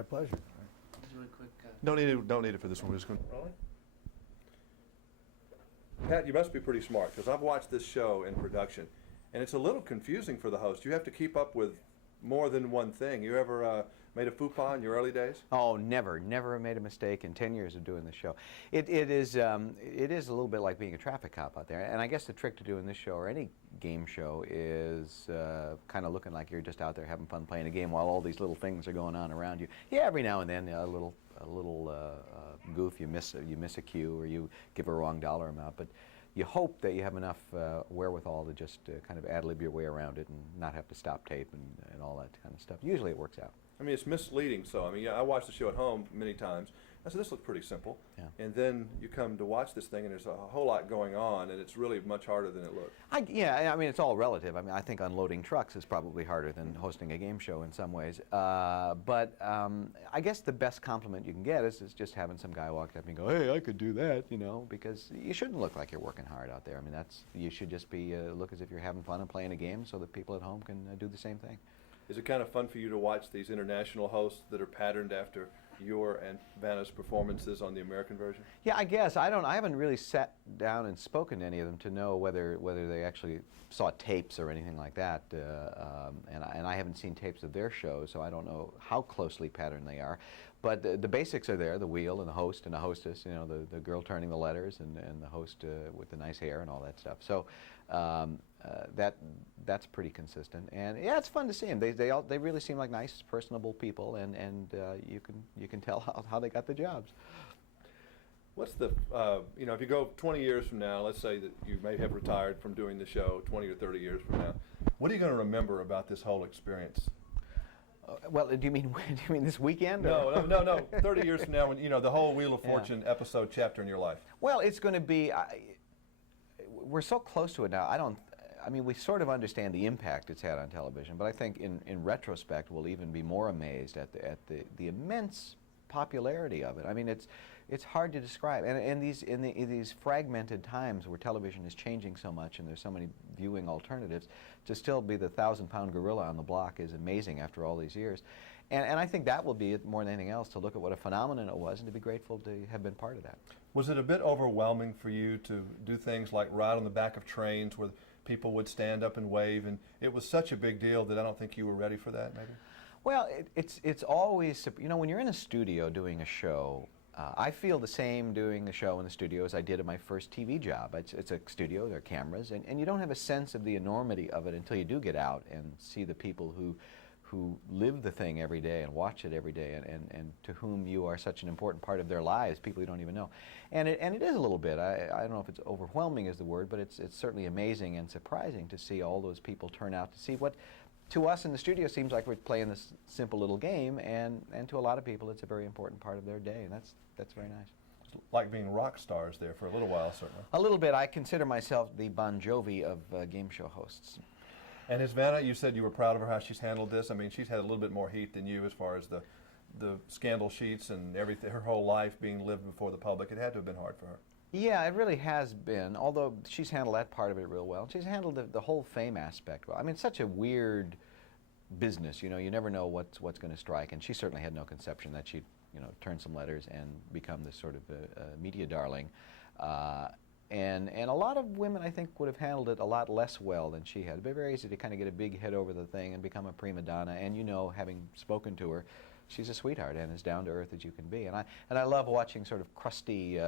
My pleasure. Just really quick. Don't need it for this one. We're just going. Rolling? Pat, you must be pretty smart because I've watched this show in production, and it's a little confusing for the host. You have to keep up with more than one thing. You ever made a faux pas in your early days? Oh, never made a mistake in 10 years of doing the show. It is a little bit like being a traffic cop out there, and I guess the trick to doing this show or any game show is kind of looking like you're just out there having fun playing a game while all these little things are going on around you. Yeah, every now and then a little goof, you miss a cue or you give a wrong dollar amount, but you hope that you have enough wherewithal to just kind of ad-lib your way around it and not have to stop tape and all that kind of stuff. Usually it works out. I mean, it's misleading. So, I mean, yeah, I watched the show at home many times. I said, this looks pretty simple. Yeah. And then you come to watch this thing, and there's a whole lot going on, and it's really much harder than it looks. Yeah, I mean, it's all relative. I mean, I think unloading trucks is probably harder than hosting a game show in some ways. But I guess the best compliment you can get is just having some guy walk up and go, hey, I could do that, you know, because you shouldn't look like you're working hard out there. I mean, you should just be look as if you're having fun and playing a game so that people at home can do the same thing. Is it kind of fun for you to watch these international hosts that are patterned after your and Vanna's performances on the American version? Yeah, I guess. I haven't really sat down and spoken to any of them to know whether they actually saw tapes or anything like that. And I haven't seen tapes of their shows, so I don't know how closely patterned they are. But the basics are there, the wheel and the host and the hostess, you know, the girl turning the letters and the host with the nice hair and all that stuff. So that's pretty consistent. And yeah, it's fun to see them. They really seem like nice, personable people, and you can tell how they got the jobs. What's the, you know, if you go 20 years from now, let's say that you may have retired from doing the show 20 or 30 years from now, what are you going to remember about this whole experience? Well, do you mean this weekend? No, 30 years from now, when, you know, the whole Wheel of Fortune episode chapter in your life. Well, it's going to be, we're so close to it now, I mean, we sort of understand the impact it's had on television, but I think in retrospect we'll even be more amazed at the immense popularity of it. I mean, it's hard to describe, and in these fragmented times where television is changing so much and there's so many viewing alternatives, to still be the 1,000-pound gorilla on the block is amazing after all these years. And I think that will be it more than anything else, to look at what a phenomenon it was and to be grateful to have been part of that. Was it a bit overwhelming for you to do things like ride on the back of trains where people would stand up and wave, and it was such a big deal that I don't think you were ready for that, maybe? Well, it's always, you know, when you're in a studio doing a show, I feel the same doing a show in the studio as I did at my first TV job. It's a studio, there are cameras, and you don't have a sense of the enormity of it until you do get out and see the people who live the thing every day and watch it every day, and to whom you are such an important part of their lives, people you don't even know. And it is a little bit, I don't know if it's overwhelming is the word, but it's certainly amazing and surprising to see all those people turn out to see what to us in the studio seems like we're playing this simple little game, and to a lot of people it's a very important part of their day, and that's very nice. It's like being rock stars there for a little while, certainly. A little bit. I consider myself the Bon Jovi of game show hosts. And as Vanna, you said you were proud of her, how she's handled this. I mean, she's had a little bit more heat than you as far as the scandal sheets and everything, her whole life being lived before the public. It had to have been hard for her. Yeah, it really has been, although she's handled that part of it real well. She's handled the whole fame aspect well. I mean, it's such a weird business, you know, you never know what's going to strike, and she certainly had no conception that she'd, you know, turn some letters and become this sort of media darling. And a lot of women, I think, would have handled it a lot less well than she had. It'd be very easy to kind of get a big head over the thing and become a prima donna, and you know, having spoken to her, she's a sweetheart and as down to earth as you can be. And I love watching sort of crusty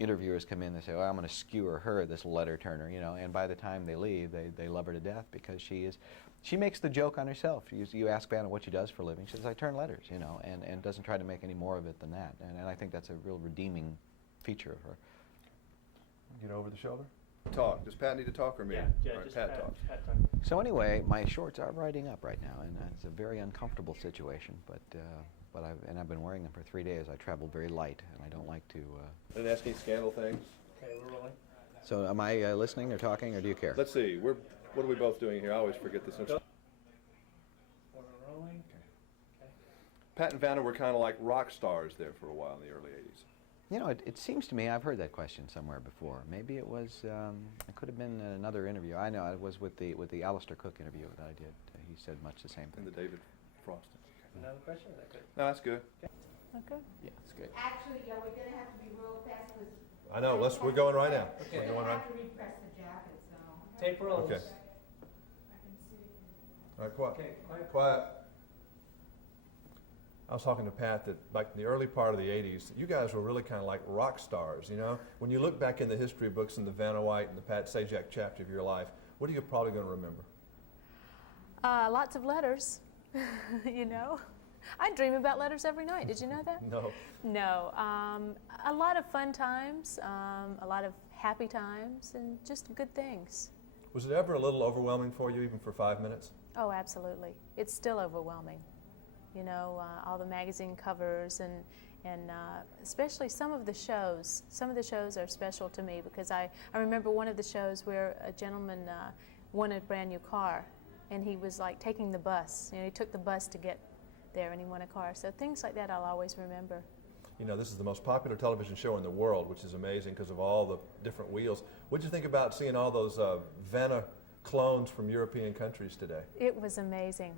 interviewers come in and say, "Oh, I'm going to skewer her, this letter turner," you know. And by the time they leave, they love her to death because she makes the joke on herself. You ask Vanna what she does for a living. She says, "I turn letters," you know, and doesn't try to make any more of it than that. And I think that's a real redeeming feature of her. Get over the shoulder. Talk. Does Pat need to talk or me? Yeah, All right, just Pat talk. So anyway, my shorts are riding up right now, and it's a very uncomfortable situation. But I've been wearing them for 3 days. I travel very light, and I don't like to. Didn't ask any scandal things. Okay, we're rolling. So am I listening or talking, or do you care? Let's see. What are we both doing here? I always forget this. We're rolling. Okay. Pat and Vanna were kind of like rock stars there for a while in the early 80s. You know, it seems to me, I've heard that question somewhere before. Maybe it was, it could have been another interview. I know it was with the Alistair Cook interview that I did. He said much the same thing. And the David Froston. Another question? Is that good? No, that's good. Okay. Yeah, it's good. Actually, yeah, we're gonna have to be real fast because. I know. We're going right now. Okay. We're We're going gonna right. have to repress the jacket, so. Tape rolls. Okay. All right, quiet. Okay, quiet. Quiet. I was talking to Pat that like in the early part of the 80s, you guys were really kind of like rock stars, you know? When you look back in the history books in the Vanna White and the Pat Sajak chapter of your life, what are you probably going to remember? Lots of letters, you know. I dream about letters every night. Did you know that? No. No. A lot of fun times, a lot of happy times, and just good things. Was it ever a little overwhelming for you, even for 5 minutes? Oh, absolutely. It's still overwhelming. You know, all the magazine covers and especially some of the shows. Some of the shows are special to me because I remember one of the shows where a gentleman won a brand new car, and he was like taking the bus. You know, he took the bus to get there, and he won a car. So things like that I'll always remember. You know, this is the most popular television show in the world, which is amazing because of all the different wheels. What did you think about seeing all those Vanna clones from European countries today? It was amazing.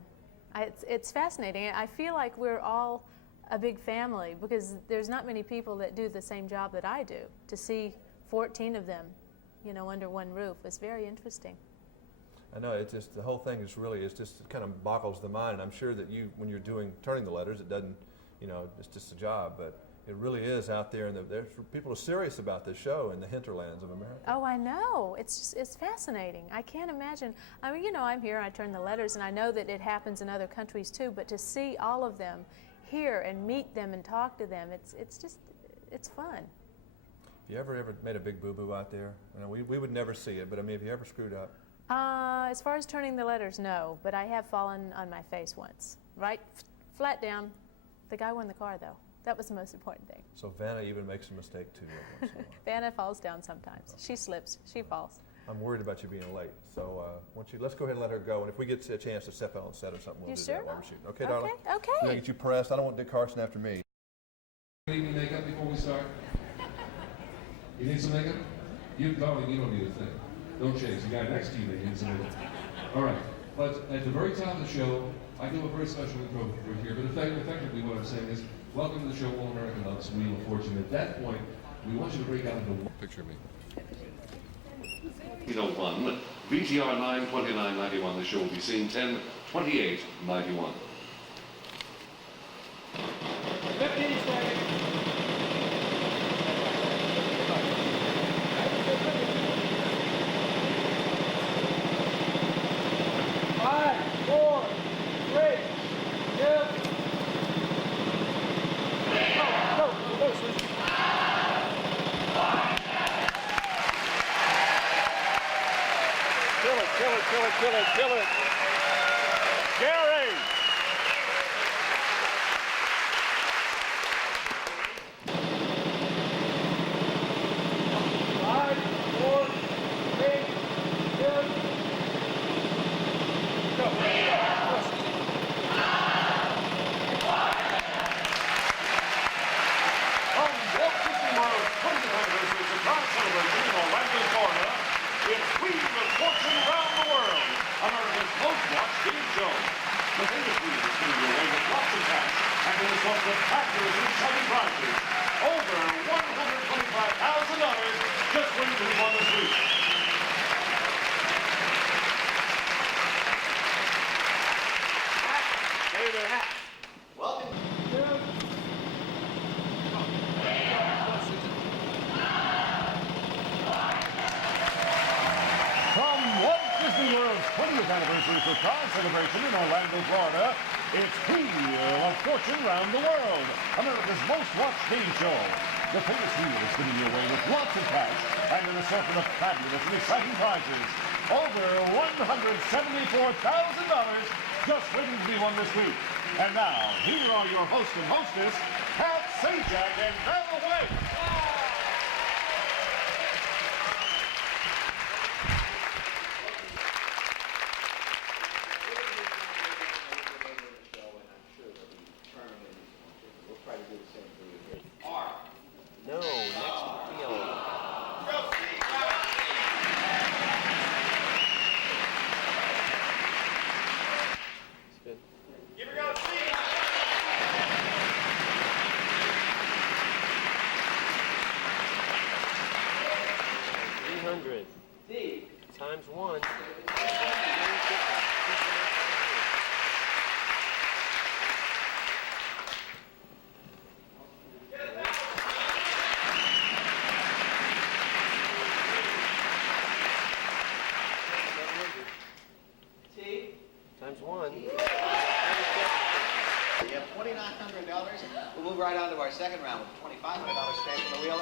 It's fascinating. I feel like we're all a big family because there's not many people that do the same job that I do. To see 14 of them, you know, under one roof was very interesting. I know, it's just, the whole thing is really, it kind of boggles the mind. And I'm sure that you, when you're turning the letters, it doesn't, you know, it's just a job, but it really is out there, and there's people are serious about this show in the hinterlands of America. Oh, I know. It's fascinating. I can't imagine. I mean, you know, I'm here, I turn the letters, and I know that it happens in other countries too, but to see all of them here and meet them and talk to them, it's fun. Have you ever made a big boo-boo out there? You know, we would never see it, but I mean, have you ever screwed up? As far as turning the letters, no, but I have fallen on my face once. Right, flat down. The guy won the car, though. That was the most important thing. So Vanna even makes a mistake too. Once in a while. Vanna falls down sometimes. She slips, she falls. I'm worried about you being late, so let's go ahead and let her go, and if we get a chance to step out on set or something, we'll You do sure? that while we're shooting. Okay, darling? Okay, I'm gonna okay. get you pressed. I don't want Dick Carson after me. Need any makeup before we start? You need some makeup? Darling, you don't need a thing. Don't change. The guy next to you needs some makeup. All right. But at the very top of the show, I do a very special intro right here. But effectively, what I'm saying is, welcome to the show, All American Loves Wheel of Fortune. At that point, we want you to break out into one. Picture me. 01, VTR 92991. The show will be seen 10/28/91. 15 seconds. Five, four, three, two. Go, Susan. Kill it. Gary! Five, four, three, two. Go. From Walt Disney World's 20th anniversary surprise celebration in Orlando, Florida, it's Wheel of Fortune Around the World, America's most watched game show. The famous wheel is spinning your way with lots of cash and in the sorts of fabulous and exciting prizes. Over $125,000 just waiting to be won this week. From Walt Disney World's 20th anniversary surprise celebration in Orlando, Florida, it's Wheel of Fortune Round the World, America's most watched game show. The famous wheel is spinning your way with lots of cash and an assortment of fabulous and exciting prizes. Over $174,000 just waiting to be won this week. And now, here are your host and hostess, Pat Sajak and Vanna White. No, next field. It's good. Here we go, Steve. 700. Times 1. Times 1. You have $2,900. We'll move right on to our second round with $2,500 straight from the wheel.